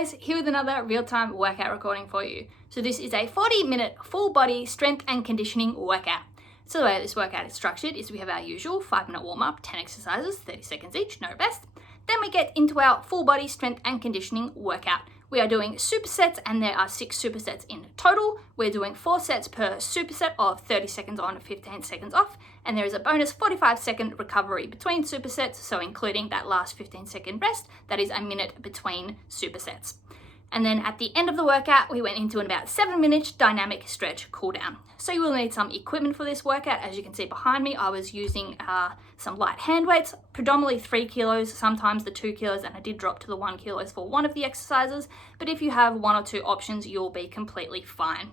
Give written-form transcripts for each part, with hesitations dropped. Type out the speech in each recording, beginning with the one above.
guys, here with another real-time workout recording for you. So this is a 40-minute full body strength and conditioning workout. So the way this workout is structured is we have our usual 5-minute warm-up, 10 exercises, 30 seconds each, no rest. Then we get into our full body strength and conditioning workout. We are doing supersets, and there are 6 supersets in total. We're doing 4 sets per superset of 30 seconds on, 15 seconds off. And there is a bonus 45-second recovery between supersets, so including that last 15-second rest, that is a minute between supersets. And then at the end of the workout, we went into an about 7-minute dynamic stretch cool down. So you will need some equipment for this workout. As you can see behind me, I was using some light hand weights, predominantly 3 kilos, sometimes the 2 kilos, and I did drop to the 1 kilos for one of the exercises. But if you have 1 or 2 options, you'll be completely fine.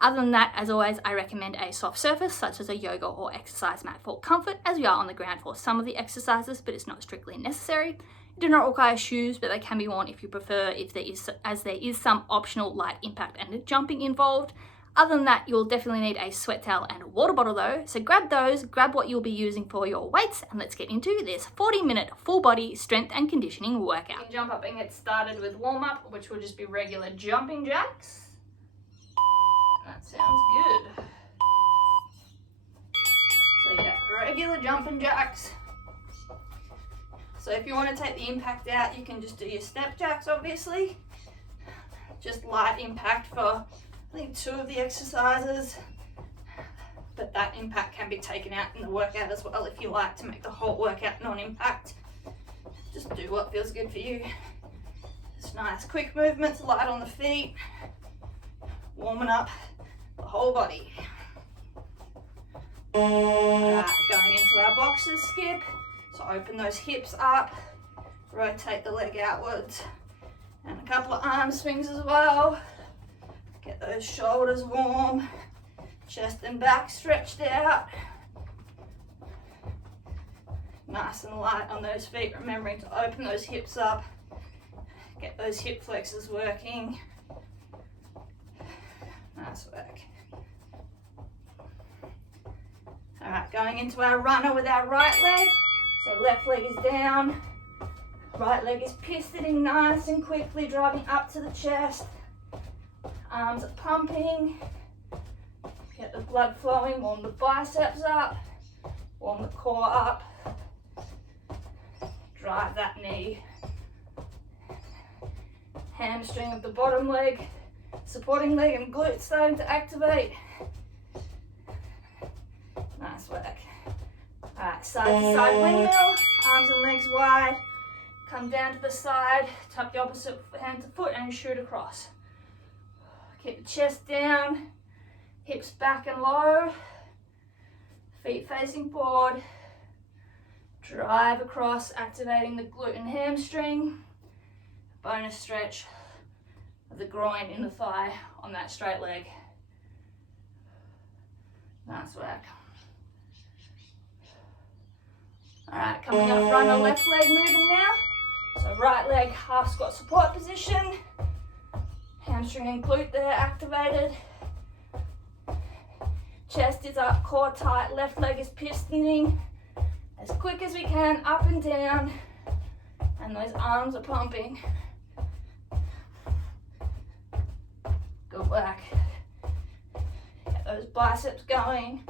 Other than that, as always, I recommend a soft surface such as a yoga or exercise mat for comfort, as we are on the ground for some of the exercises, but it's not strictly necessary. You do not require shoes, but they can be worn if you prefer, as there is some optional light impact and jumping involved. Other than that, you'll definitely need a sweat towel and a water bottle though, so grab those, grab what you'll be using for your weights, and let's get into this 40-minute full body strength and conditioning workout. You can jump up and get started with warm up, which will just be regular jumping jacks. That sounds good. So yeah, regular jumping jacks. So if you want to take the impact out, you can just do your step jacks, obviously. Just light impact for, I think, 2 of the exercises. But that impact can be taken out in the workout as well if you like to make the whole workout non-impact. Just do what feels good for you. Just nice quick movements, light on the feet. Warming up the whole body. Alright, going into our boxes skip. So open those hips up, rotate the leg outwards, and a couple of arm swings as well. Get those shoulders warm, chest and back stretched out. Nice and light on those feet, remembering to open those hips up, get those hip flexors working. Nice work. All right, going into our runner with our right leg. So left leg is down, right leg is pivoting nice and quickly, driving up to the chest. Arms are pumping. Get the blood flowing, warm the biceps up, warm the core up. Drive that knee. Hamstring of the bottom leg, supporting leg and glute starting to activate. Nice work. Alright, side to side windmill, arms and legs wide. Come down to the side, tuck the opposite hand to foot and shoot across. Keep the chest down, hips back and low, feet facing forward. Drive across, activating the glute and hamstring. Bonus stretch of the groin in the thigh on that straight leg. Nice work. Alright, coming up, run the left leg moving now. So right leg, half squat support position. Hamstring and glute there activated. Chest is up, core tight, left leg is pistoning. As quick as we can, up and down. And those arms are pumping. Good work. Get those biceps going,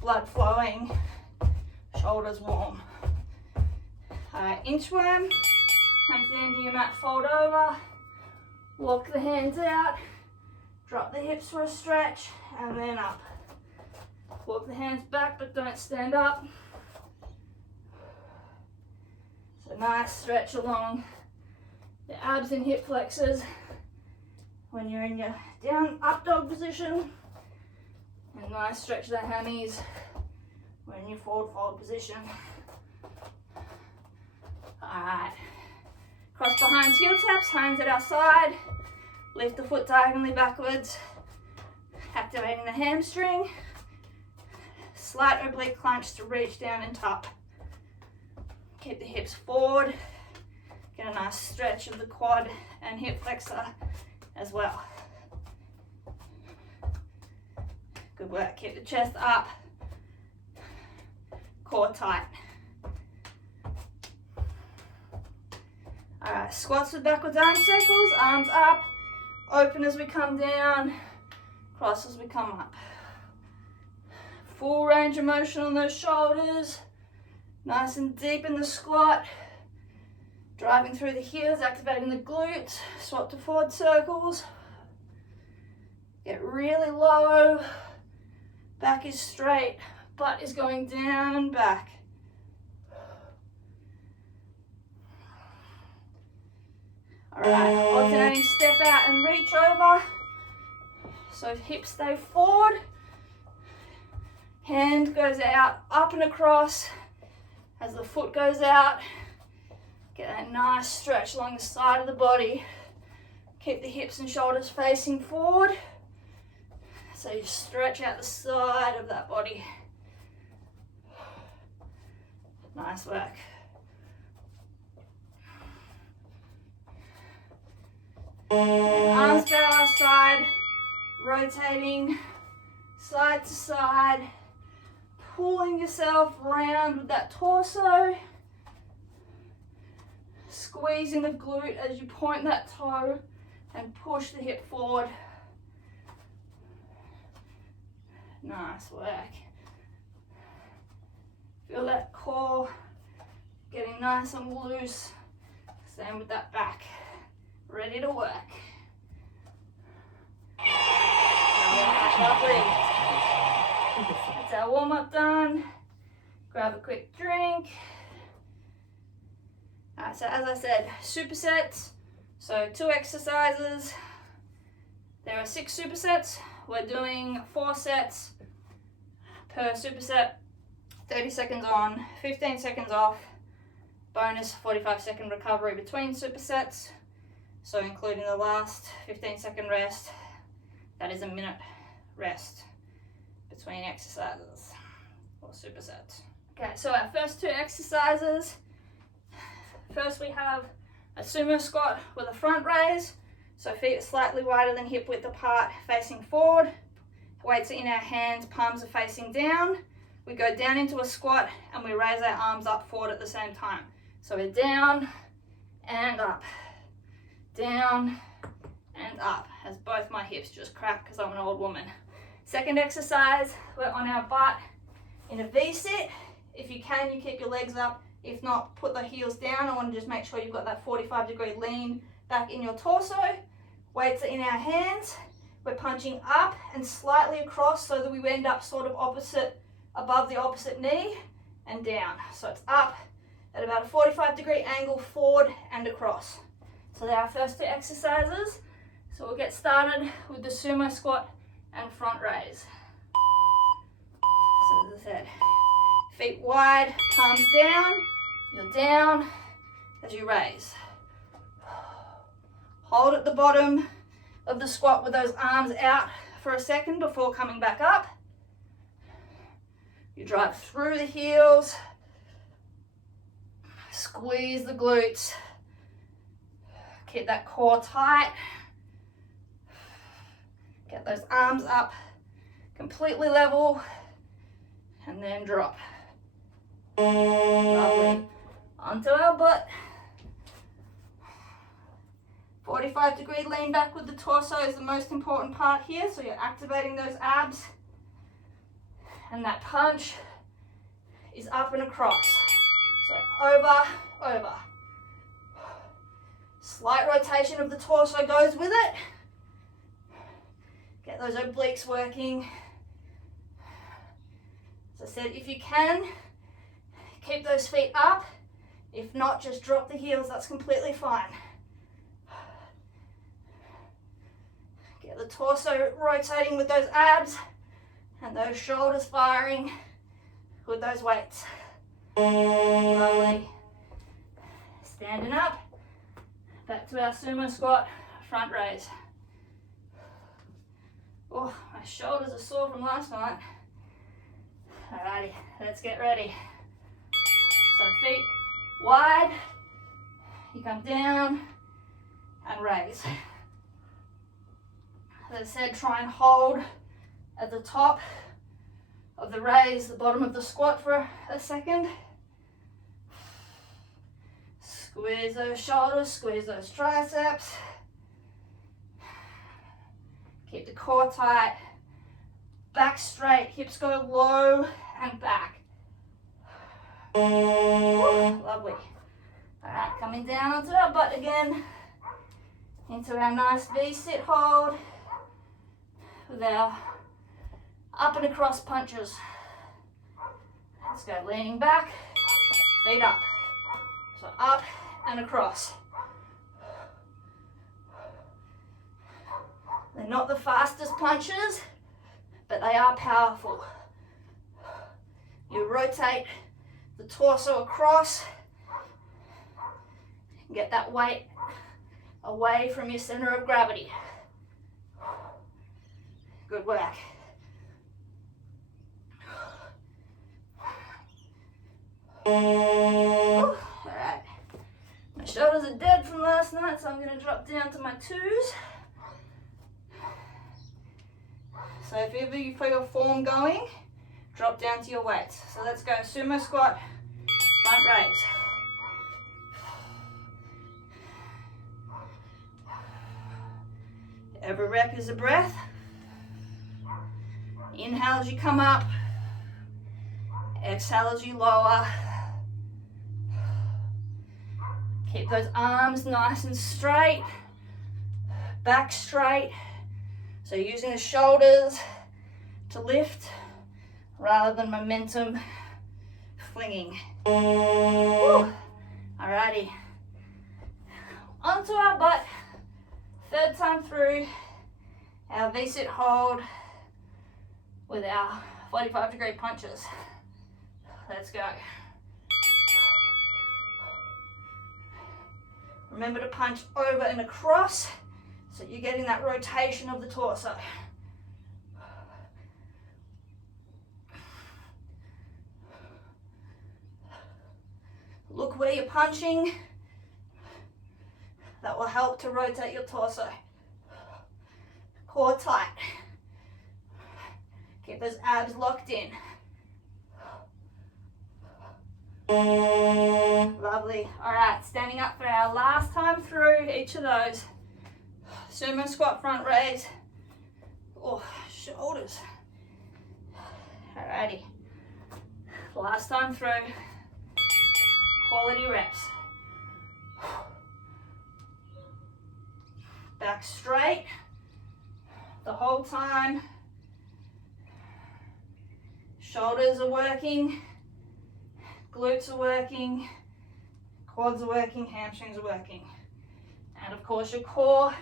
blood flowing. Shoulders warm. Alright, inchworm. Come to the end of your mat, fold over. Walk the hands out. Drop the hips for a stretch, and then up. Walk the hands back, but don't stand up. So nice stretch along the abs and hip flexors when you're in your down up dog position. And nice stretch the hammies when in your forward fold position. Alright. Cross behind heel taps, hands at our side. Lift the foot diagonally backwards. Activating the hamstring. Slight oblique crunch to reach down and tuck. Keep the hips forward. Get a nice stretch of the quad and hip flexor as well. Good work. Keep the chest up. Core tight. All right, squats with backwards arm circles, arms up, open as we come down, cross as we come up. Full range of motion on those shoulders, nice and deep in the squat, driving through the heels, activating the glutes, swap to forward circles. Get really low, back is straight, butt is going down and back. All right, alternating step out and reach over. So hips stay forward, hand goes out, up and across as the foot goes out. Get that nice stretch along the side of the body. Keep the hips and shoulders facing forward. So you stretch out the side of that body. Nice work. Arms parallel side, rotating side to side, pulling yourself around with that torso, squeezing the glute as you point that toe and push the hip forward. Nice work. Feel that core getting nice and loose. Same with that back. Ready to work. Lovely. That's our warm up done. Grab a quick drink. Alright, so as I said, supersets. So 2 exercises. There are 6 supersets. We're doing 4 sets per superset. 30 seconds on, 15 seconds off. Bonus 45-second recovery between supersets. So including the last 15-second rest, that is a minute rest between exercises or supersets. Okay, so our first 2 exercises. First we have a sumo squat with a front raise. So feet are slightly wider than hip width apart, facing forward. Weights are in our hands, palms are facing down. We go down into a squat and we raise our arms up forward at the same time. So we're down and up. Down and up, as both my hips just crack because I'm an old woman. Second exercise, we're on our butt in a V-sit. If you can, you keep your legs up. If not, put the heels down. I want to just make sure you've got that 45-degree lean back in your torso. Weights are in our hands. We're punching up and slightly across so that we end up sort of opposite, above the opposite knee and down. So it's up at about a 45-degree angle forward and across. So there are our first 2 exercises. So we'll get started with the sumo squat and front raise. So as I said, feet wide, palms down, you're down as you raise. Hold at the bottom of the squat with those arms out for a second before coming back up. You drive through the heels, squeeze the glutes. Keep that core tight. Get those arms up completely level and then drop. Lovely. Onto our butt. 45-degree lean back with the torso is the most important part here. So you're activating those abs. And that punch is up and across. So over, over. Slight rotation of the torso goes with it. Get those obliques working. As I said, if you can, keep those feet up. If not, just drop the heels, that's completely fine. Get the torso rotating with those abs and those shoulders firing with those weights. Lovely. Standing up. Back to our sumo squat, front raise. Oh, my shoulders are sore from last night. Alrighty, let's get ready. So feet wide, you come down and raise. As I said, try and hold at the top of the raise, the bottom of the squat for a second. Squeeze those shoulders, squeeze those triceps. Keep the core tight. Back straight, hips go low and back. Ooh, lovely. All right, coming down onto our butt again. Into our nice V-sit hold with our up and across punches. Let's go, leaning back, feet up. So up and across. They're not the fastest punches, but they are powerful. You rotate the torso across, get that weight away from your center of gravity. Good work. All right. My shoulders are dead from last night, so I'm going to drop down to my twos. So if ever you feel your form going, drop down to your weights. So let's go sumo squat, front raise. Every rep is a breath. Inhale as you come up. Exhale as you lower. Keep those arms nice and straight. Back straight. So using the shoulders to lift rather than momentum flinging. Woo. Alrighty. Onto our butt. Third time through our V-sit hold with our 45-degree punches. Let's go. Remember to punch over and across so you're getting that rotation of the torso. Look where you're punching. That will help to rotate your torso. Core tight. Keep those abs locked in. Lovely. All right, standing up for our last time through each of those. Sumo squat, front raise. Oh, shoulders. Alrighty. Last time through. Quality reps. Back straight the whole time. Shoulders are working. Glutes are working. Quads are working. Hamstrings are working. And of course your core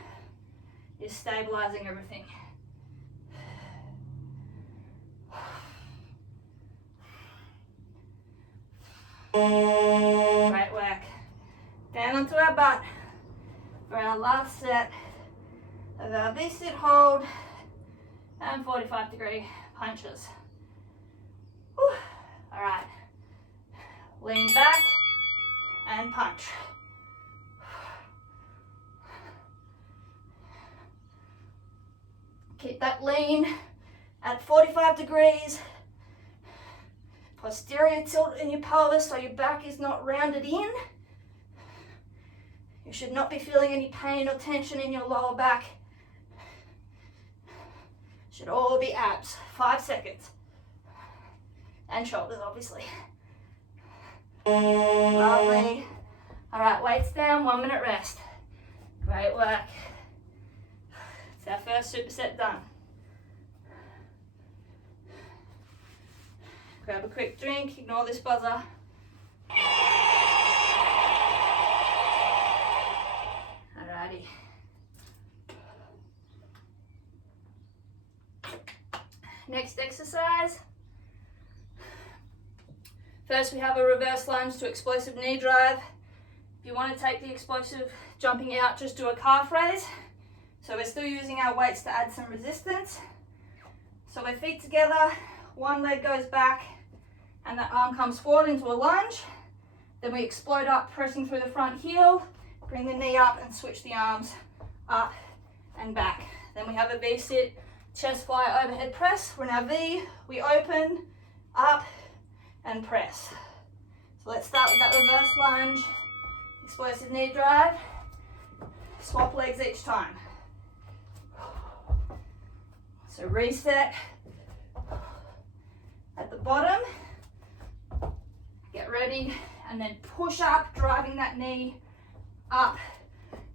is stabilizing everything. Great work. Down onto our butt for our last set of our V-sit hold and 45-degree punches. Whew. All right. Lean back and punch. Keep that lean at 45 degrees. Posterior tilt in your pelvis so your back is not rounded in. You should not be feeling any pain or tension in your lower back. Should all be abs. 5 seconds. And shoulders, obviously. Lovely. All right, weights down, 1 minute rest. Great work. It's our first superset done. Grab a quick drink, ignore this buzzer. Alrighty. Next exercise. First we have a reverse lunge to explosive knee drive. If you want to take the explosive jumping out, just do a calf raise. So we're still using our weights to add some resistance. So we're feet together, one leg goes back, and that arm comes forward into a lunge. Then we explode up, pressing through the front heel, bring the knee up and switch the arms up and back. Then we have a V-sit, chest fly overhead press. We're in our V, we open, up, and press. So let's start with that reverse lunge. explosive knee drive, swap legs each time. So reset at the bottom, get ready, and then push up, driving that knee up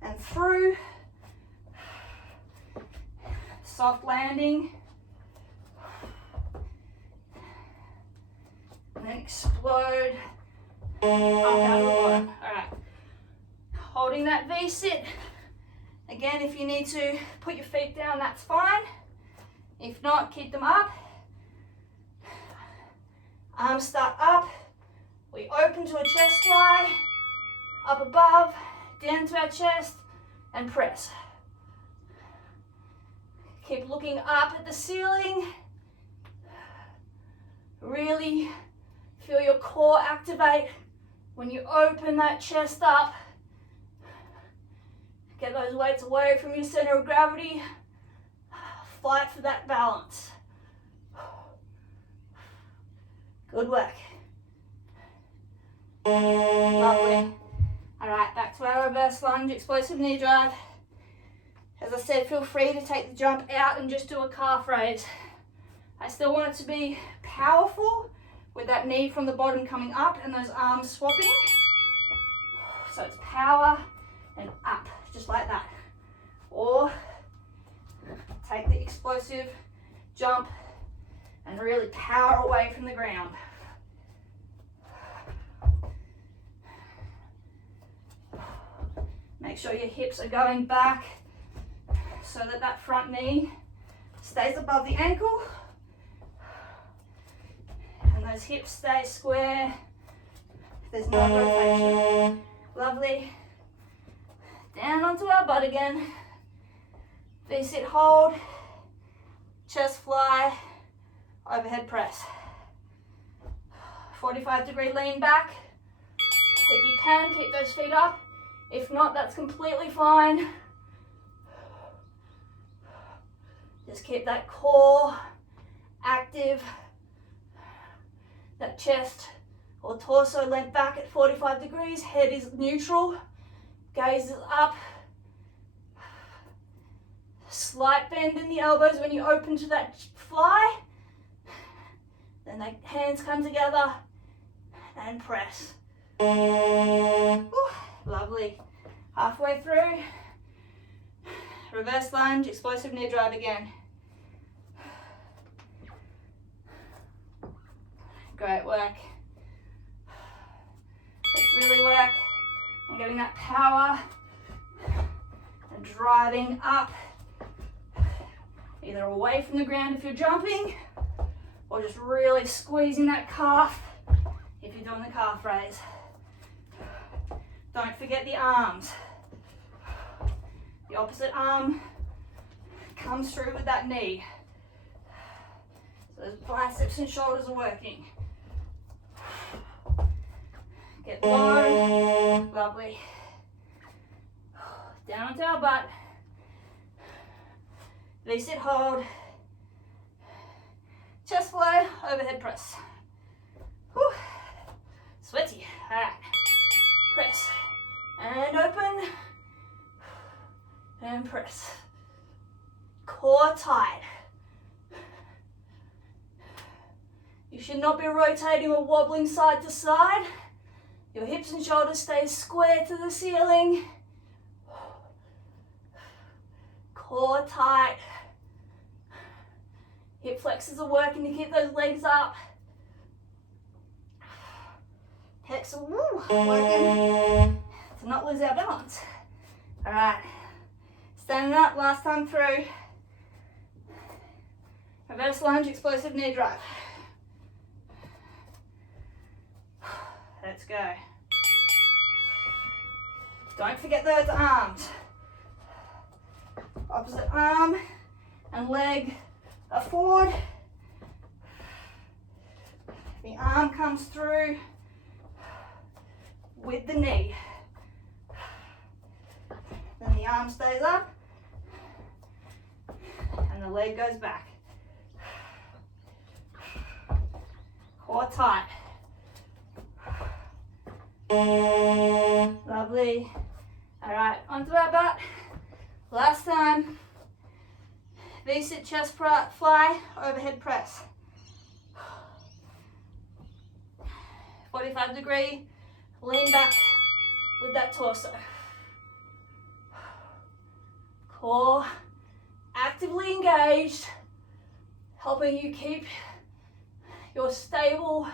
and through. Soft landing. And then explode up out of the bottom. All right. Holding that V-sit. Again, if you need to put your feet down, that's fine. If not, keep them up. Arms start up. We open to a chest fly. Up above, down to our chest, and press. Keep looking up at the ceiling. Really feel your core activate when you open that chest up. Get those weights away from your center of gravity. Fight for that balance. Good work. Lovely. All right, back to our reverse lunge, explosive knee drive. As I said, feel free to take the jump out and just do a calf raise. I still want it to be powerful with that knee from the bottom coming up and those arms swapping. So it's power and up, just like that. Or take the explosive jump and really power away from the ground. Make sure your hips are going back so that that front knee stays above the ankle. And those hips stay square. There's no rotation. Lovely. Down onto our butt again. V-sit hold. Chest fly. Overhead press. 45-degree lean back. If you can, keep those feet up. If not, that's completely fine. Just keep that core active. That chest or torso leant back at 45 degrees. Head is neutral. Gaze is up. Slight bend in the elbows when you open to that fly. Then the hands come together and press. Ooh, lovely. Halfway through. Reverse lunge, explosive knee drive again. Great work. Let's really work on getting that power and driving up, either away from the ground if you're jumping, or just really squeezing that calf if you're doing the calf raise. Don't forget the arms. The opposite arm comes through with that knee. So those biceps and shoulders are working. Get low. Lovely. Down onto our butt. V-sit hold. Chest flow, overhead press. Whew. Sweaty. All right. Press. And open. And press. Core tight. You should not be rotating or wobbling side to side. Your hips and shoulders stay square to the ceiling. Core tight. Hip flexors are working to keep those legs up. Hips are working to not lose our balance. All right. Standing up, last time through. Reverse lunge, explosive knee drive. Let's go. Don't forget those arms. Opposite arm and leg are forward. The arm comes through with the knee. Then the arm stays up and the leg goes back. Core tight. Lovely. All right, onto our butt. Last time. V-sit chest fly, overhead press. 45-degree, lean back with that torso. Core actively engaged, helping you keep your stable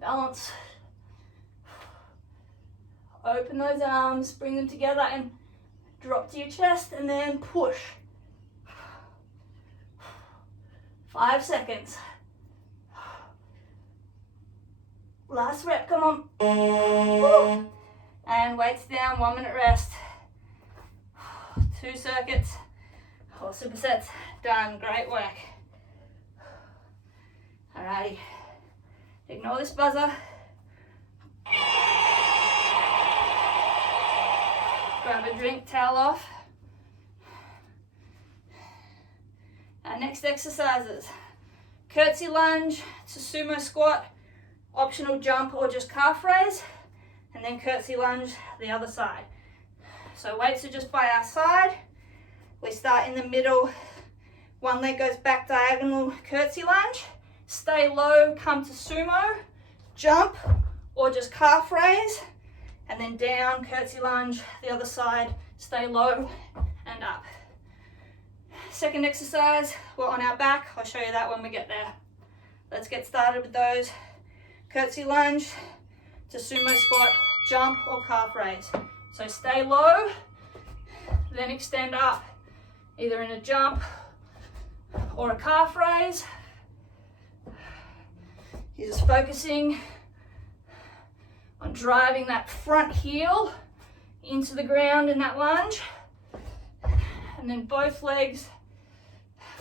balance. Open those arms, bring them together and drop to your chest and then push. 5 seconds. Last rep, come on. Woo. And weights down, 1 minute rest. 2 circuits or supersets done. Great work. Alrighty. Ignore this buzzer. Grab a drink, towel off. Our next exercises. Curtsy lunge to sumo squat, optional jump or just calf raise, and then curtsy lunge the other side. So weights are just by our side. We start in the middle. One leg goes back diagonal, curtsy lunge. Stay low, come to sumo, jump or just calf raise, and then down, curtsy lunge, the other side, stay low and up. Second exercise, we're on our back. I'll show you that when we get there. Let's get started with those. Curtsy lunge to sumo squat, jump or calf raise. So stay low, then extend up, either in a jump or a calf raise. You're just focusing on driving that front heel into the ground in that lunge. And then both legs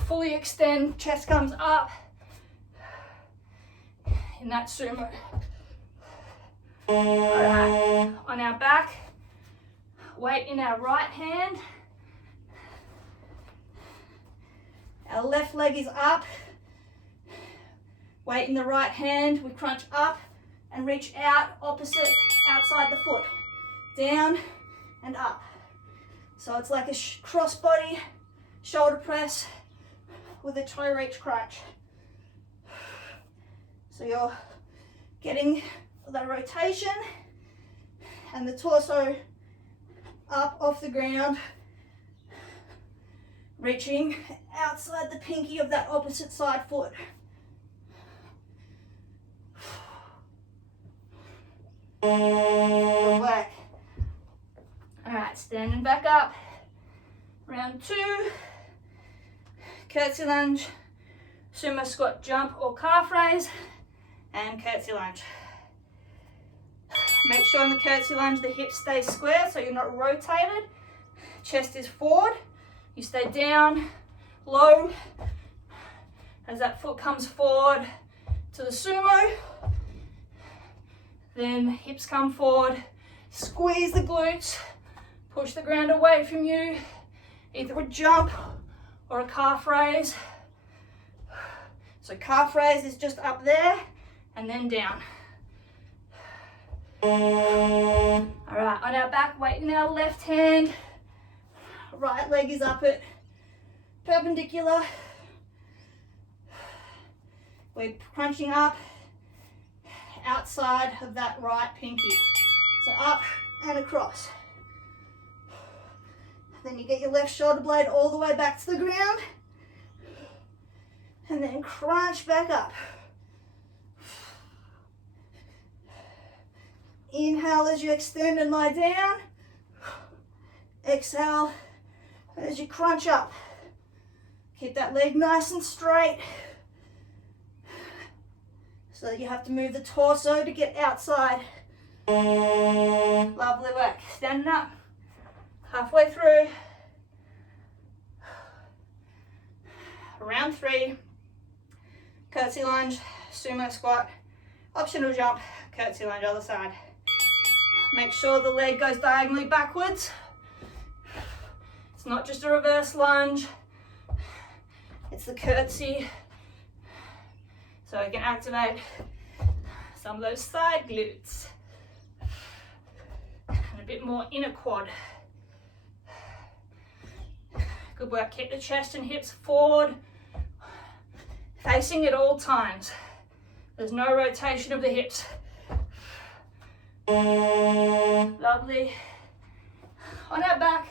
fully extend, chest comes up in that sumo. Alright, on our back, weight in our right hand. Our left leg is up. Weight in the right hand, we crunch up and reach out opposite, outside the foot. Down and up. So it's like a cross body shoulder press with a toe reach crunch. So you're getting the rotation and the torso up off the ground, reaching outside the pinky of that opposite side foot. Good work. Alright, standing back up. Round 2. Curtsy lunge, sumo squat, jump or calf raise, and curtsy lunge. Make sure in the curtsy lunge the hips stay square so you're not rotated. Chest is forward. You stay down, low, as that foot comes forward to the sumo. Then hips come forward, squeeze the glutes, push the ground away from you, either a jump or a calf raise. So calf raise is just up there and then down. All right, on our back, weight in our left hand. Right leg is up at perpendicular. We're crunching up outside of that right pinky. So up and across. Then you get your left shoulder blade all the way back to the ground. And then crunch back up. Inhale as you extend and lie down. Exhale as you crunch up. Keep that leg nice and straight. So you have to move the torso to get outside. Lovely work. Standing up. Halfway through. Round 3. Curtsy lunge, sumo squat, optional jump, curtsy lunge other side. Make sure the leg goes diagonally backwards. It's not just a reverse lunge. It's the curtsy. So we can activate some of those side glutes. a bit more inner quad. Good work, keep the chest and hips forward, facing at all times. There's no rotation of the hips. Lovely. On our back,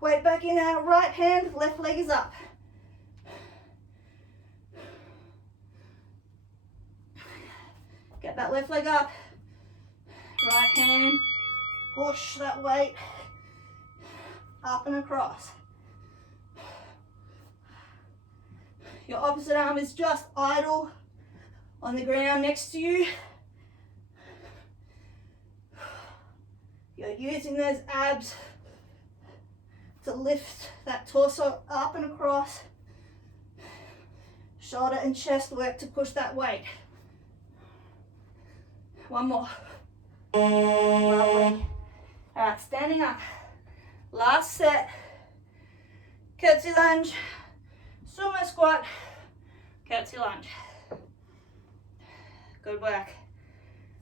weight back in our right hand, left leg is up. Get that left leg up, right hand, push that weight up and across. Your opposite arm is just idle on the ground next to you. You're using those abs to lift that torso up and across. Shoulder and chest work to push that weight. One more. Lovely. All right, standing up. Last set. Curtsy lunge, sumo squat, curtsy lunge. Good work.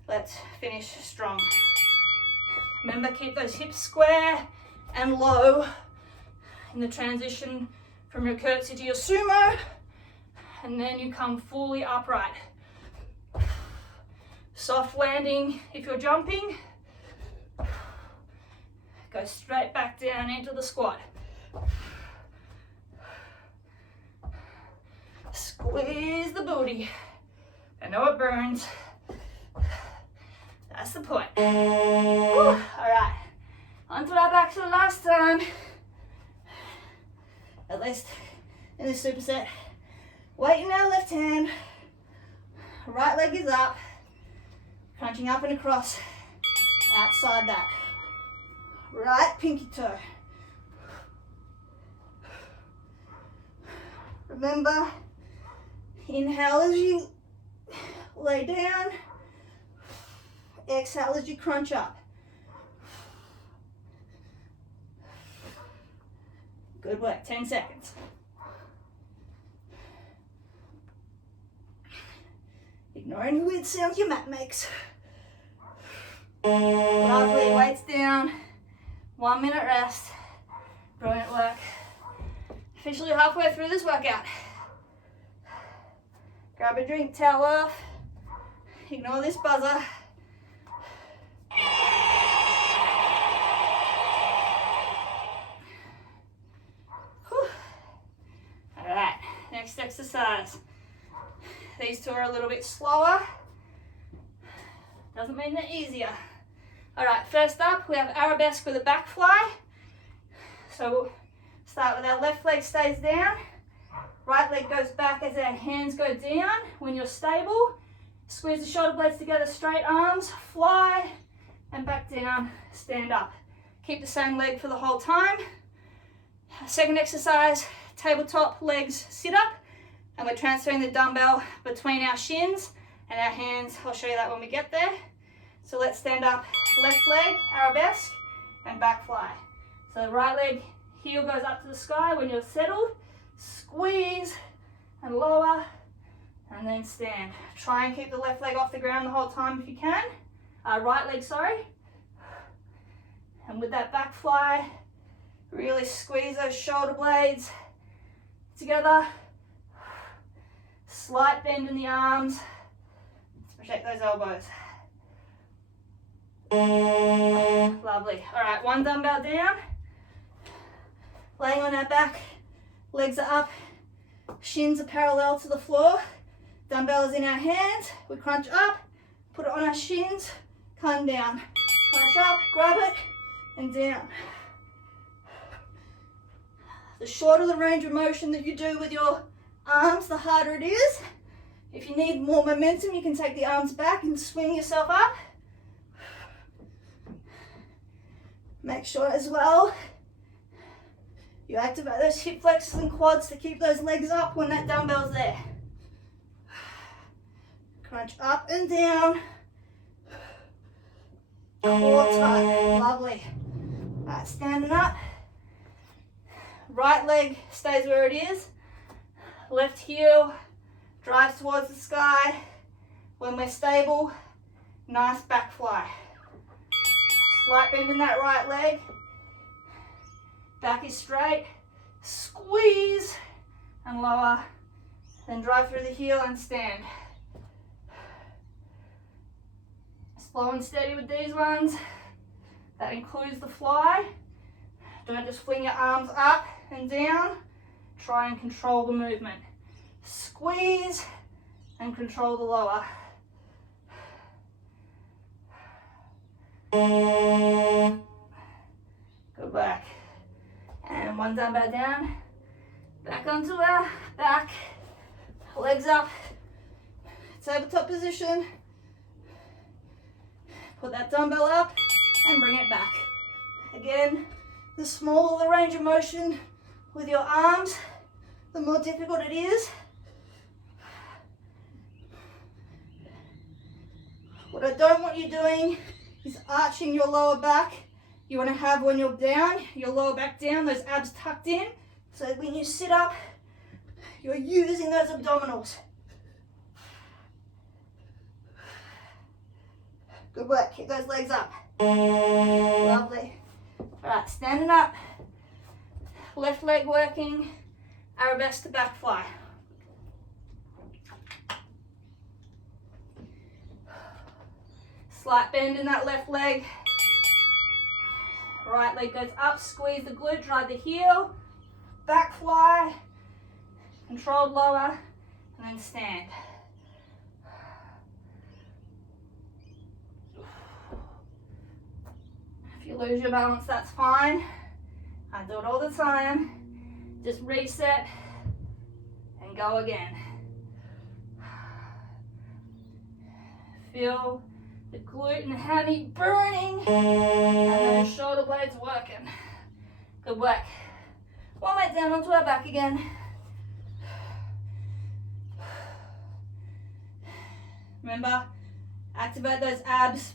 Let's finish strong. Remember, keep those hips square and low in the transition from your curtsy to your sumo, and then you come fully upright. Soft landing if you're jumping. Go straight back down into the squat. Squeeze the booty. I know it burns. That's the point. All right, onto our back for the last time. At least in this superset. Weight in our left hand. Right leg is up. Crunching up and across. Outside that. Right pinky toe. Remember, inhale as you lay down. Exhale as you crunch up. Good work, 10 seconds. Ignoring the weird sounds your mat makes. Lovely, weights down. 1 minute rest. Brilliant work. Officially halfway through this workout. Grab a drink, towel off. Ignore this buzzer. Alright, next exercise. These two are a little bit slower. Doesn't mean they're easier. Alright, first up we have arabesque with a back fly. So we'll start with our left leg stays down. Right leg goes back as our hands go down. When you're stable, squeeze the shoulder blades together, straight arms, fly, and back down, stand up. Keep the same leg for the whole time. Second exercise, tabletop legs sit up, and we're transferring the dumbbell between our shins and our hands. I'll show you that when we get there. So let's stand up, left leg, arabesque, and back fly. So the right leg, heel goes up to the sky. When you're settled, squeeze and lower, and then stand. Try and keep the left leg off the ground the whole time if you can. Right leg, sorry. And with that back fly, really squeeze those shoulder blades together. Slight bend in the arms to protect those elbows. Lovely. All right, one dumbbell down. Laying on our back, legs are up, shins are parallel to the floor. Dumbbell is in our hands. We crunch up, put it on our shins, come down. Crunch up, grab it, and down. The shorter the range of motion that you do with your arms, the harder it is. If you need more momentum, you can take the arms back and swing yourself up. Make sure as well you activate those hip flexors and quads to keep those legs up when that dumbbell's there. Crunch up and down. Core tight. Lovely. Alright, standing up. Right leg stays where it is. Left heel drives towards the sky. When we're stable, nice back fly. Slight bend in that right leg. Back is straight. Squeeze and lower. Then drive through the heel and stand. Slow and steady with these ones. That includes the fly. Don't just fling your arms up and down. Try and control the movement. Squeeze and control the lower. Go back. And one dumbbell down. Back onto our back. Legs up. Tabletop position. Put that dumbbell up and bring it back. Again, the smaller the range of motion with your arms, the more difficult it is. What I don't want you doing is arching your lower back. You want to have, when you're down, your lower back down, those abs tucked in, so that when you sit up, you're using those abdominals. Good work, keep those legs up. Lovely. All right, standing up, left leg working, arabesque to back fly. Slight bend in that left leg. Right leg goes up, squeeze the glute, drive the heel, back fly, controlled lower, and then stand. If you lose your balance, that's fine. I do it all the time. Just reset and go again. Feel the glute and the hammy burning, and those shoulder blades working. Good work. One leg down onto our back again. Remember, activate those abs.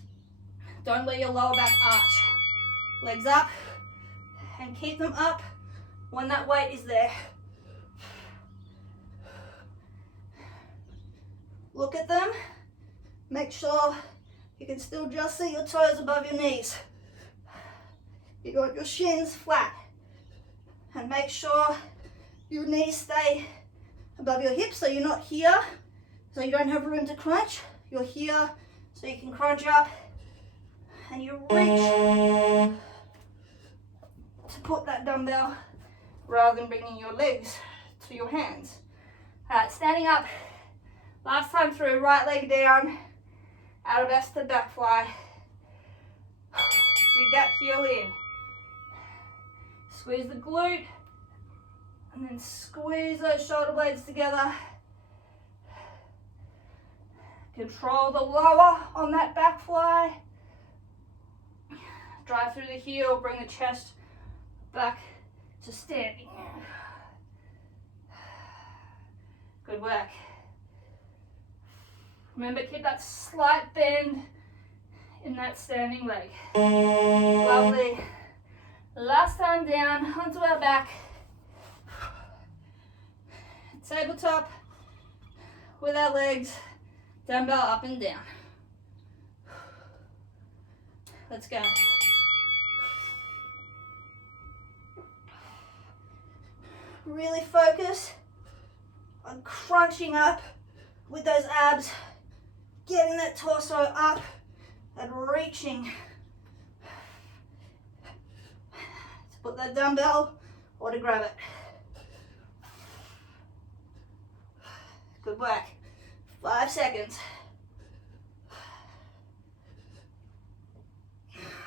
Don't let your lower back arch. Legs up, and keep them up when that weight is there. Look at them. Make sure you can still just see your toes above your knees. You want your shins flat. And make sure your knees stay above your hips, so you're not here, so you don't have room to crunch. You're here, so you can crunch up, and you reach to put that dumbbell rather than bringing your legs to your hands. All right, standing up. Last time through, right leg down, arabesque to back fly. Dig that heel in. Squeeze the glute, and then squeeze those shoulder blades together. Control the lower on that back fly. Drive through the heel, bring the chest back to standing. Good work. Remember, keep that slight bend in that standing leg. Lovely. Last time down, onto our back. Tabletop with our legs, dumbbell up and down. Let's go. Really focus on crunching up with those abs, getting that torso up and reaching to put that dumbbell or to grab it. Good work. 5 seconds.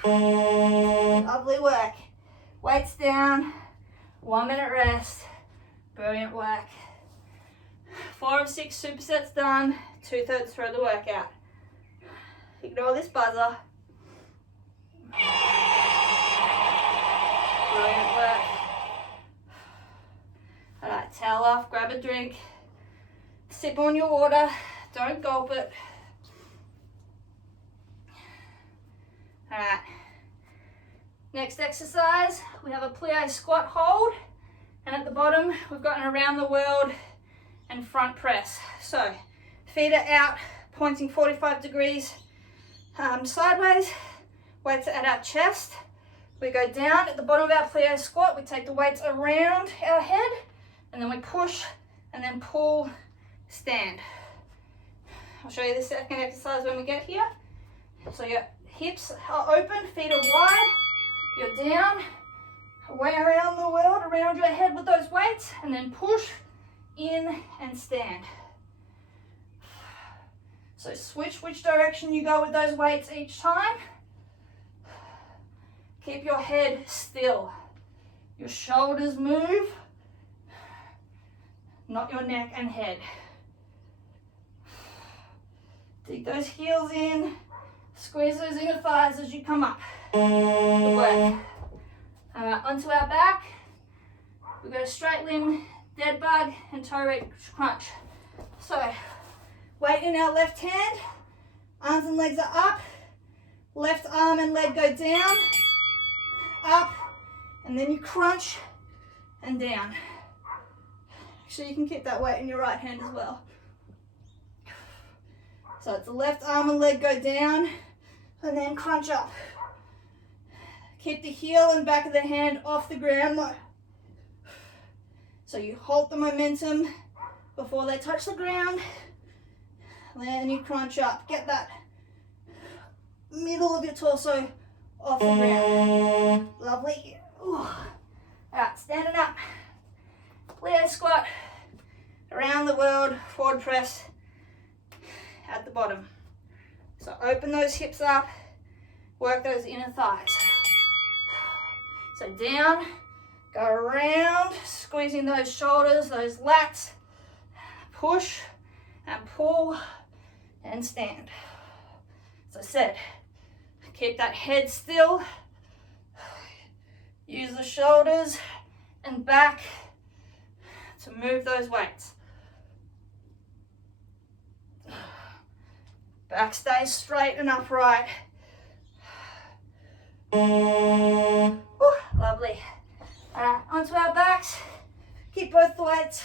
Lovely work. Weights down. 1 minute rest. Brilliant work. 4 of 6 supersets done. 2/3 through the workout. Ignore this buzzer. Brilliant work. Alright, towel off, grab a drink. Sip on your water. Don't gulp it. Alright. Next exercise, we have a plie squat hold. And at the bottom, we've got an around the world and front press. So, feet are out, pointing 45 degrees sideways. weights are at our chest. We go down at the bottom of our plie squat, we take the weights around our head, and then we push and then pull, stand. I'll show you the second exercise when we get here. So your hips are open, feet are wide, you're down, way around the world, around your head with those weights, and then push, in and stand. So switch which direction you go with those weights each time. Keep your head still. Your shoulders move, not your neck and head. Dig those heels in, squeeze those inner thighs as you come up. Good work. Onto our back. We've got a straight limb, dead bug, and toe reach crunch. So, weight in our left hand, arms and legs are up, left arm and leg go down, up, and then you crunch and down. Actually, you can keep that weight in your right hand as well. So it's the left arm and leg go down, and then crunch up. Keep the heel and back of the hand off the ground though. So you hold the momentum before they touch the ground, then you crunch up. Get that middle of your torso off the ground. Lovely. Ooh. Alright, standing up. Plie squat, around the world, forward press at the bottom. So open those hips up, work those inner thighs. So down, go around, squeezing those shoulders, those lats, push and pull and stand. As I said, keep that head still, use the shoulders and back to move those weights. Back stays straight and upright. Ooh, lovely. Onto our backs. Keep both the weights.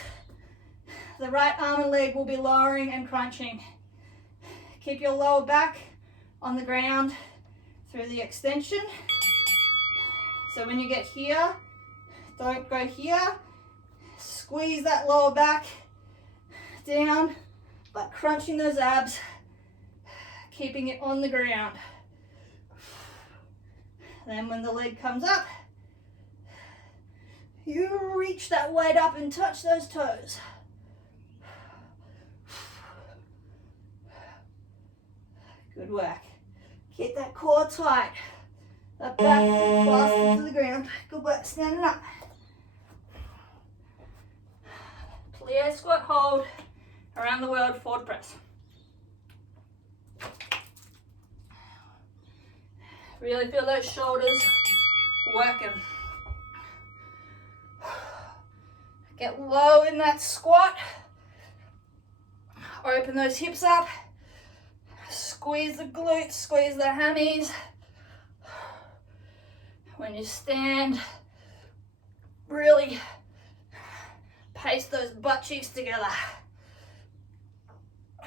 The right arm and leg will be lowering and crunching. Keep your lower back on the ground through the extension. So when you get here, don't go here. Squeeze that lower back down, but crunching those abs, keeping it on the ground. Then when the leg comes up, you reach that weight up and touch those toes. Good work. Keep that core tight. That back fast into the ground. Good work, standing up. Plie squat hold, around the world, forward press. Really feel those shoulders working. Get low in that squat. Open those hips up. Squeeze the glutes, squeeze the hammies. When you stand, really paste those butt cheeks together.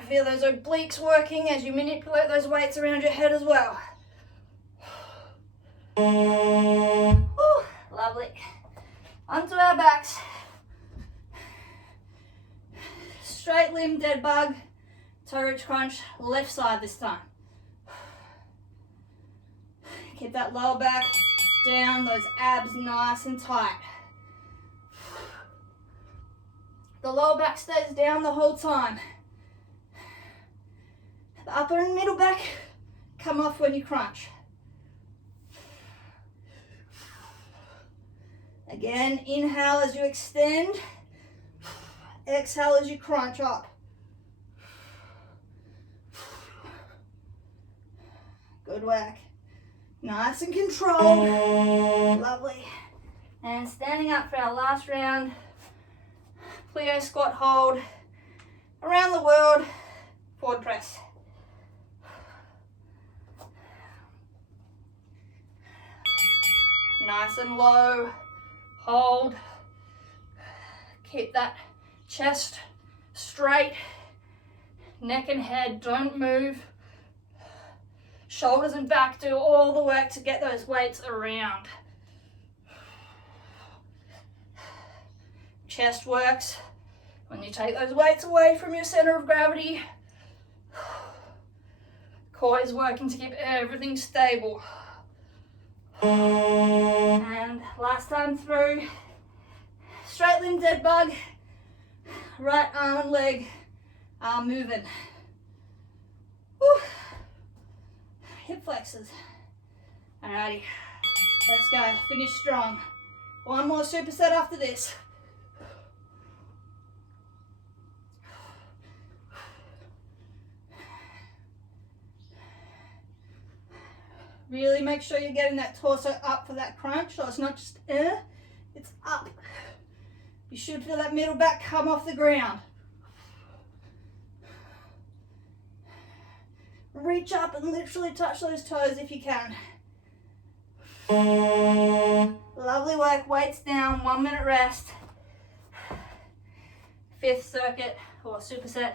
Feel those obliques working as you manipulate those weights around your head as well. Ooh, lovely. Onto our backs. Straight limb, dead bug, toe reach crunch, left side this time. Keep that lower back down, those abs nice and tight. The lower back stays down the whole time. The upper and middle back come off when you crunch. Again, inhale as you extend. Exhale as you crunch up. Good work. Nice and controlled. Lovely. And standing up for our last round. Plie squat hold. Around the world. Forward press. Nice and low. Hold. Keep that chest straight. Neck and head don't move. Shoulders and back do all the work to get those weights around. Chest works when you take those weights away from your center of gravity. Core is working to keep everything stable. And last time through, straight limb dead bug, right arm and leg are moving. Woo. Hip flexors. Alrighty, let's go, finish strong. One more superset after this. Really make sure you're getting that torso up for that crunch, so it's not just it's up. You should feel that middle back come off the ground. Reach up and literally touch those toes if you can. Lovely work, weights down, 1 minute rest. 5th circuit or superset,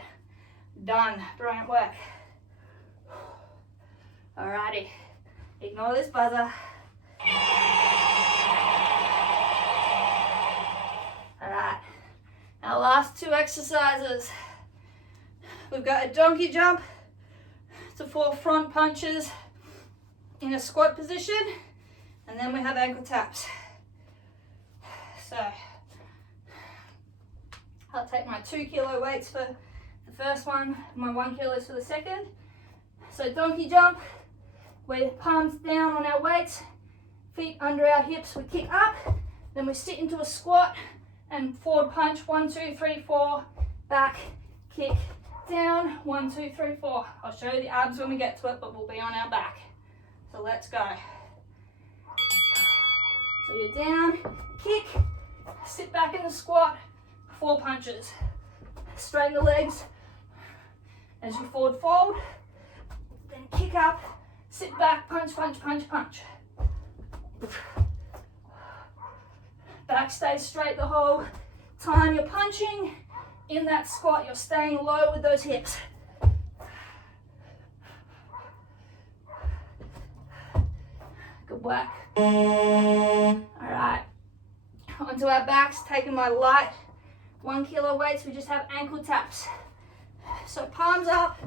done, brilliant work. Alrighty. Ignore this buzzer. Alright, our last 2 exercises. We've got a donkey jump to 4 front punches in a squat position, and then we have ankle taps. So, I'll take my 2 kilo weights for the first one, my 1 kilo for the second. So donkey jump, we're palms down on our weights, feet under our hips, we kick up, then we sit into a squat and forward punch, 1, 2, 3, 4, back, kick, down, 1, 2, 3, 4. I'll show you the abs when we get to it, but we'll be on our back. So let's go. So you're down, kick, sit back in the squat, 4 punches. Straighten the legs as you forward fold, then kick up, sit back, punch, punch, punch, punch. Back stays straight the whole time you're punching. In that squat, you're staying low with those hips. Good work. Alright, onto our backs, taking my light 1 kilo weights, we just have ankle taps. So palms up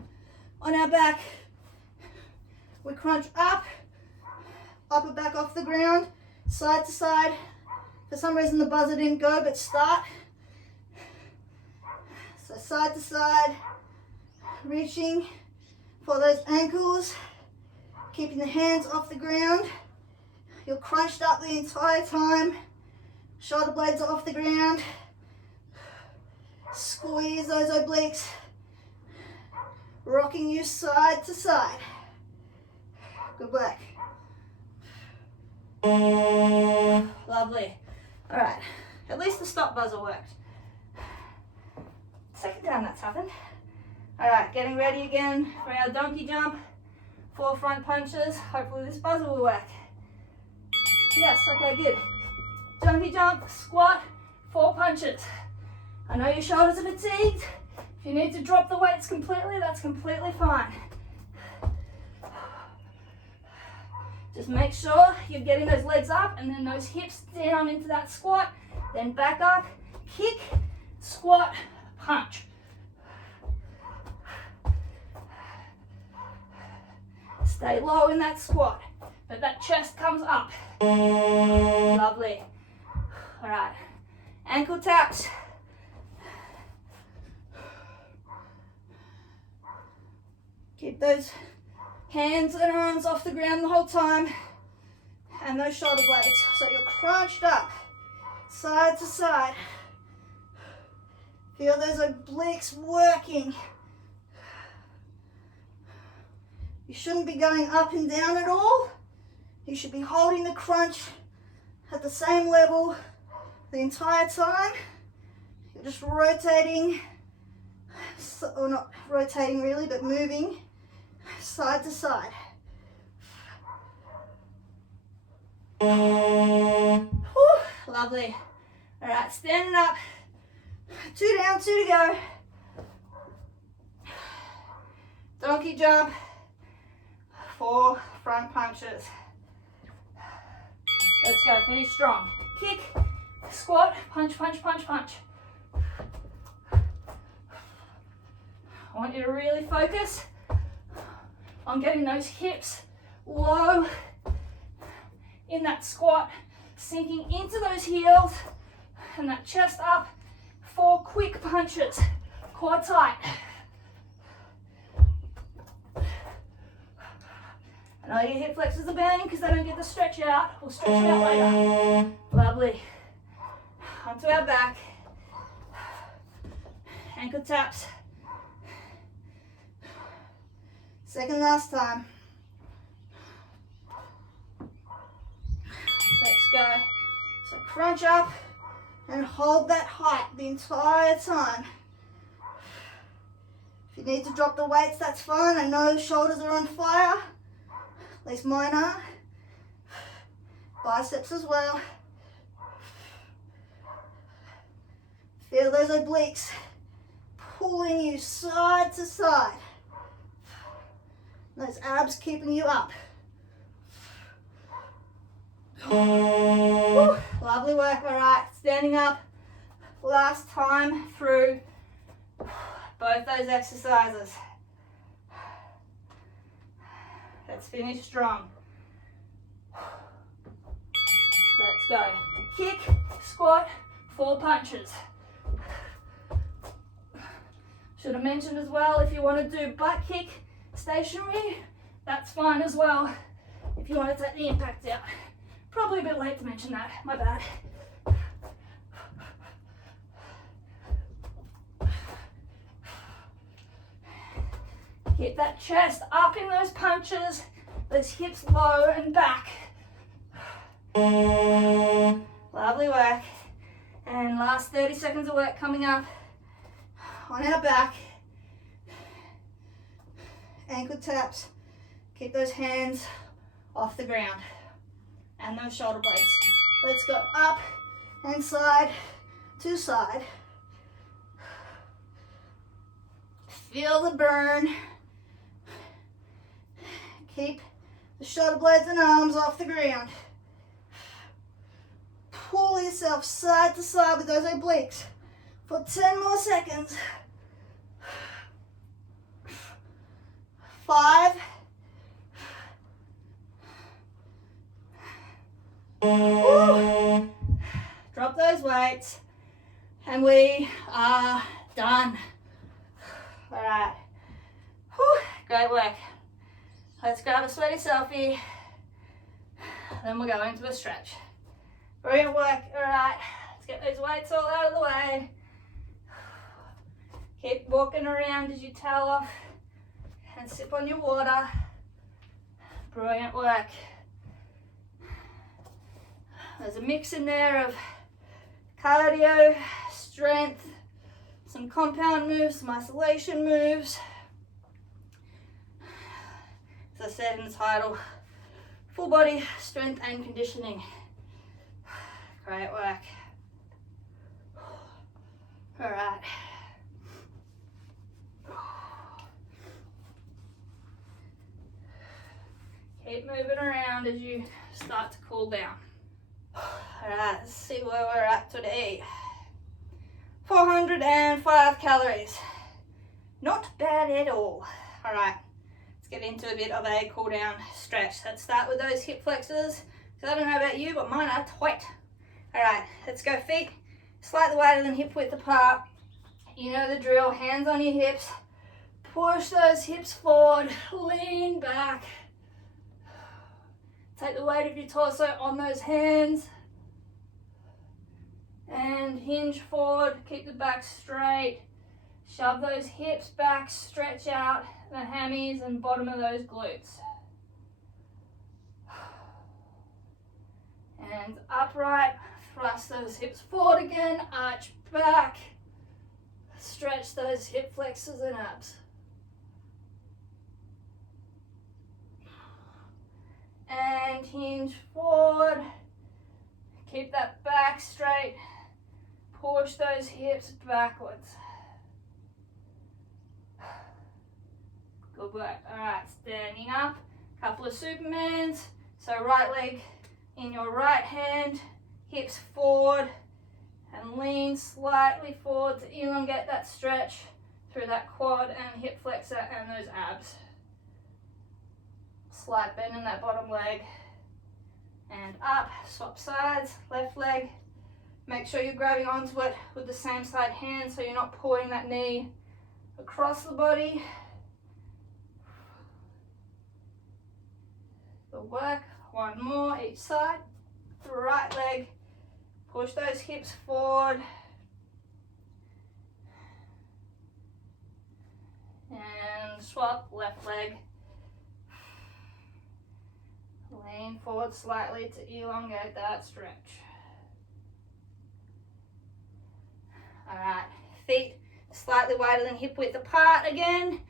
on our back, we crunch up, upper back off the ground, side to side. For some reason the buzzer didn't go, but start. So side to side, reaching for those ankles, keeping the hands off the ground. You're crunched up the entire time, shoulder blades are off the ground. Squeeze those obliques, rocking you side to side. Good work. Lovely. All right, at least the stop buzzer worked. Second time that's happened. All right, getting ready again for our donkey jump. 4 front punches. Hopefully this buzzer will work. Yes, okay, good. Donkey jump, squat, 4 punches. I know your shoulders are fatigued. If you need to drop the weights completely, that's completely fine. Just make sure you're getting those legs up and then those hips down into that squat. Then back up, kick, squat, punch. Stay low in that squat, but that chest comes up. Lovely. All right, ankle taps. Keep those hands and arms off the ground the whole time, and those shoulder blades. So you're crunched up, side to side. Feel those obliques working. You shouldn't be going up and down at all. You should be holding the crunch at the same level the entire time. You're just rotating, or not rotating really, but moving side to side. Whew, lovely. All right, standing up. 2 down, 2 to go. 4 front punches. Let's go, finish strong. Kick, squat, punch, punch, punch, punch. I want you to really focus on getting those hips low in that squat, sinking into those heels and that chest up. 4 quick punches, quad tight. I know your hip flexors are burning because they don't get the stretch out. We'll stretch it out later. Lovely. Onto our back. Ankle taps. Second last time. Let's go. So crunch up and hold that height the entire time. If you need to drop the weights, that's fine. I know the shoulders are on fire. At least mine are. Biceps as well. Feel those obliques pulling you side to side. Those abs keeping you up. Woo, lovely work. All right, standing up. Last time through both those exercises. Let's finish strong. Let's go. Kick, squat, 4 punches. Should have mentioned as well, if you want to do butt kick stationary, that's fine as well. If you want to take the impact out. Probably a bit late to mention that, my bad. Get that chest up in those punches, those hips low and back. Lovely work. And last 30 seconds of work coming up on our back. Ankle taps. Keep those hands off the ground. And those shoulder blades. Let's go up and side to side. Feel the burn. Keep the shoulder blades and arms off the ground. Pull yourself side to side with those obliques for 10 more seconds. 5. Woo. Drop those weights and we are done. All right. Whew. Great work. Let's grab a sweaty selfie. Then we'll go into a stretch. Brilliant work. All right. Let's get those weights all out of the way. Keep walking around as you towel off and sip on your water. Brilliant work. There's a mix in there of cardio, strength, some compound moves, some isolation moves. As I said in the title, full body strength and conditioning. Great work. All right. Keep moving around as you start to cool down. Alright, let's see where we're at today. 405 calories. Not bad at all. Alright, let's get into a bit of a cool down stretch. Let's start with those hip flexors. So I don't know about you, but mine are tight. Alright, let's go feet slightly wider than hip width apart. You know the drill, hands on your hips. Push those hips forward, lean back. Take the weight of your torso on those hands and hinge forward, keep the back straight. Shove those hips back, stretch out the hammies and bottom of those glutes. And upright, thrust those hips forward again, arch back, stretch those hip flexors and abs. And hinge forward, keep that back straight, push those hips backwards. Good work. All right, standing up, Couple of Supermans. So right leg in your right hand, hips forward, and lean slightly forward to elongate that stretch through that quad and hip flexor and those abs. Slight bend in that bottom leg. And up, swap sides, left leg. Make sure you're grabbing onto it with the same side hand so you're not pulling that knee across the body. Good work. One more each side. Right leg. Push those hips forward. And swap, left leg. Lean forward slightly to elongate that stretch. Alright, feet slightly wider than hip width apart again.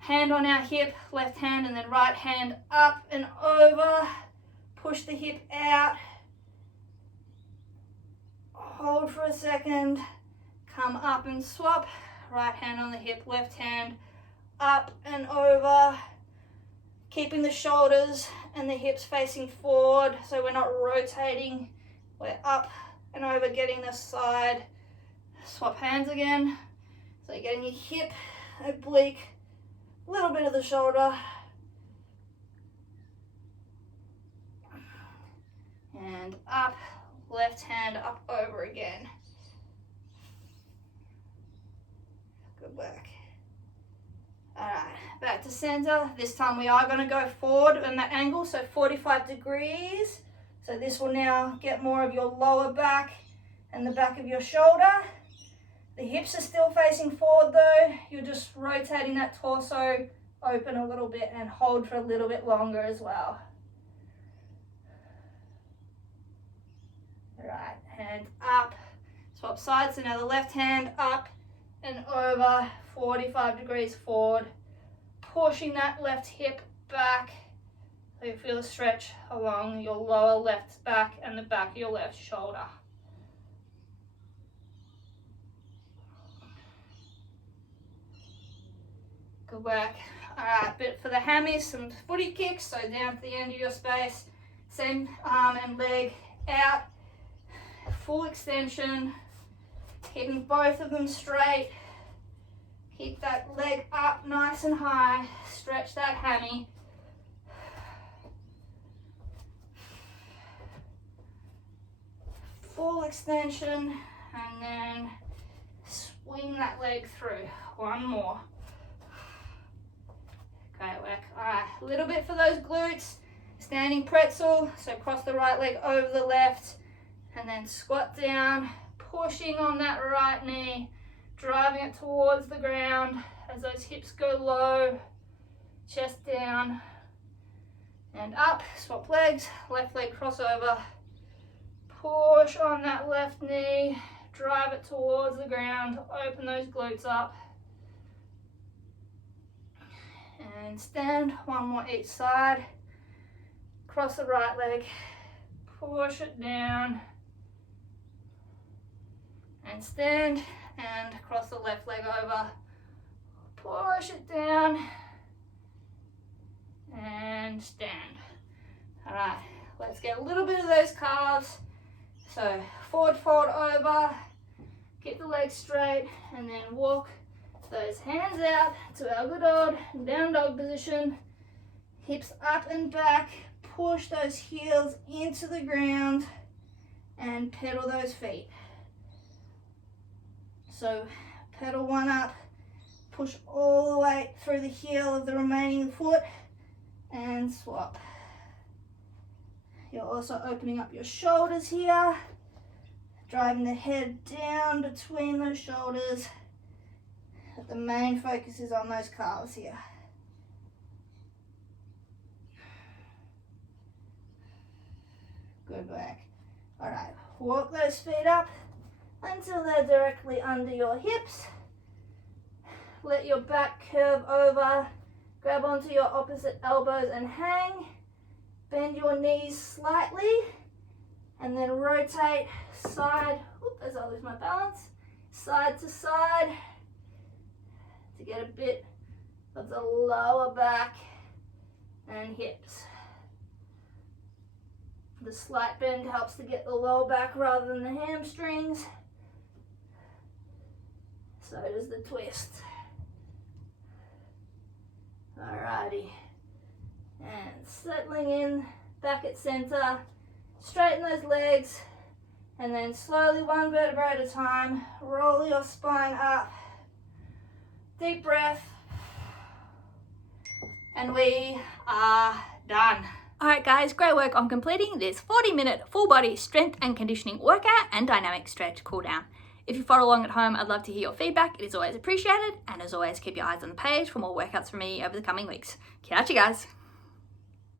Hand on our hip, left hand and then right hand up and over. Push the hip out. Hold for a second. Come up and swap. Right hand on the hip, left hand up and over. Keeping the shoulders and the hips facing forward so we're not rotating. We're up and over, getting the side. Swap hands again. So you're getting your hip, oblique, a little bit of the shoulder. And up, left hand up over again. Good work. Alright, back to center. This time we are going to go forward in that angle, so 45 degrees. So this will now get more of your lower back and the back of your shoulder. The hips are still facing forward though. You're just rotating that torso open a little bit and hold for a little bit longer as well. Right, hand up, swap sides. So now the left hand up and over, 45 degrees forward, pushing that left hip back so you feel the stretch along your lower left back and the back of your left shoulder. Good work. Alright, bit for the hammies, some footy kicks, so down to the end of your space, same arm and leg out, full extension, keeping both of them straight. Keep that leg up nice and high. Stretch that hammy. Full extension and then swing that leg through. One more. Great work. Alright, a little bit for those glutes. Standing pretzel. So cross the right leg over the left and then squat down, pushing on that right knee. Driving it towards the ground as those hips go low, chest down, and up. Swap legs, left leg crossover. Push on that left knee, drive it towards the ground, open those glutes up. And stand, one more each side. Cross the right leg, push it down, and stand. And cross the left leg over, push it down, and stand. All right, let's get a little bit of those calves. So forward, fold over, get the legs straight, and then walk those hands out to our good old down dog position. Hips up and back, push those heels into the ground, and pedal those feet. So pedal one up, push all the way through the heel of the remaining foot and swap. You're also opening up your shoulders here, driving the head down between those shoulders. But the main focus is on those calves here. Good work. All right, walk those feet up until they're directly under your hips. Let your back curve over. Grab onto your opposite elbows and hang. Bend your knees slightly and then rotate side. Oop, as I lose my balance. Side to side to get a bit of the lower back and hips. The slight bend helps to get the lower back rather than the hamstrings. So does the twist. Alrighty. And settling in back at center. Straighten those legs. And then slowly, one vertebra at a time, roll your spine up. Deep breath. And we are done. Alright guys, great work on completing this 40-minute full body strength and conditioning workout and dynamic stretch cool down. If you follow along at home, I'd love to hear your feedback. It is always appreciated. And as always, keep your eyes on the page for more workouts from me over the coming weeks. Catch you guys.